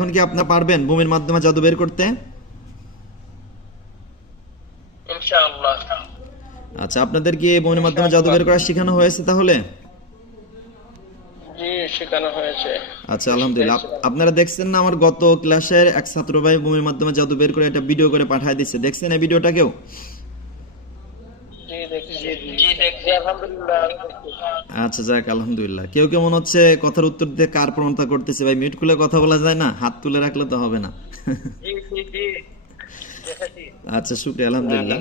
এখন কি আপনার পারবেন বমির মাধ্যমে জাদু বের করতে? ইনশাআল্লাহ। আচ্ছা আপনাদের কি বমির মাধ্যমে জাদু বের করা শেখানো হয়েছে তাহলে? জি শেখানো হয়েছে। আচ্ছা আলহামদুলিল্লাহ। আপনারা দেখছেন না আমার গত ক্লাসের এক ছাত্র ভাই বমির মাধ্যমে জাদু বের করে একটা ভিডিও করে পাঠিয়ে দিচ্ছে দেখছেন এই ভিডিওটা কেউ? আচ্ছা যাক, আলহামদুলিল্লাহ। কেউ কেমন হচ্ছে কথার উত্তর দিয়ে কার প্রণতা করতেছে? ভাই মিউট খুলে কথা বলা যায় না? হাত তুলে রাখলে তো হবে না। আচ্ছা শুক্রিয়া, আলহামদুলিল্লাহ।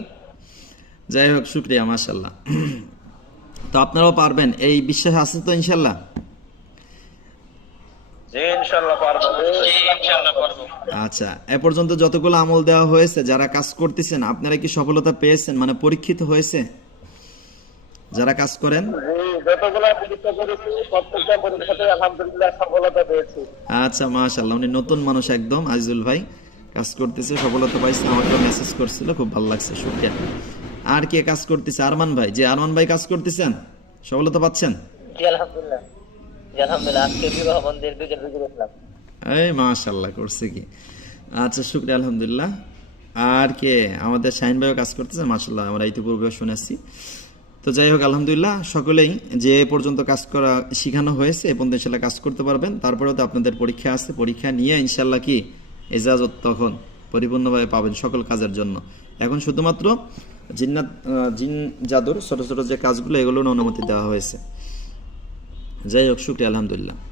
যাই হোক, শুক্রিয়া মাশাল্লাহ তো আপনারাও পারবেন। এই বিশ্বাস আছে তো ইনশাল্লাহ আচ্ছা এ পর্যন্ত যতগুলো আমল দেওয়া হয়েছে যারা কাজ করতেছেন আপনারা কি সফলতা পেয়েছেন? মানে পরীক্ষিত হয়েছে? যারা কাজ করেন? জি যতগুলা পরীক্ষা করেছি প্রত্যেকটা পরীক্ষাতে আলহামদুলিল্লাহ সফলতা পেয়েছি। আচ্ছা মাশাল্লাহ উনি নতুন মানুষ একদম আজিজুল ভাই। কাজ করতেছে সফলতা পাইছে আমাকে মেসেজ করছিল খুব ভালো লাগছে শুক্রিয়া। আর কে কাজ করতেছে? আরমান ভাই। যে আরমান ভাই কাজ করতেছেন? সফলতা পাচ্ছেন? জি আলহামদুলিল্লাহ। আচ্ছা শুক্রিয়া, আলহামদুলিল্লাহ। আর কে? আমাদের শাহিন কাজ করতেছে আমরা তো সকলেই যে পর্যন্ত কাজ করা শেখানো হয়েছে, এ ইনশাল্লাহ কাজ করতে পারবেন। তারপরেও তো আপনাদের পরীক্ষা আছে, পরীক্ষা নিয়ে ইনশাল্লাহ কি? এজাজত তখন পরিপূর্ণভাবে পাবেন সকল কাজের জন্য। এখন শুধুমাত্র জিন্নাত জিন জাদুর ছোট ছোট যে কাজগুলো, এগুলোর অনুমতি দেওয়া হয়েছে। যাই হোক শুক্রিয়া আলহামদুলিল্লাহ।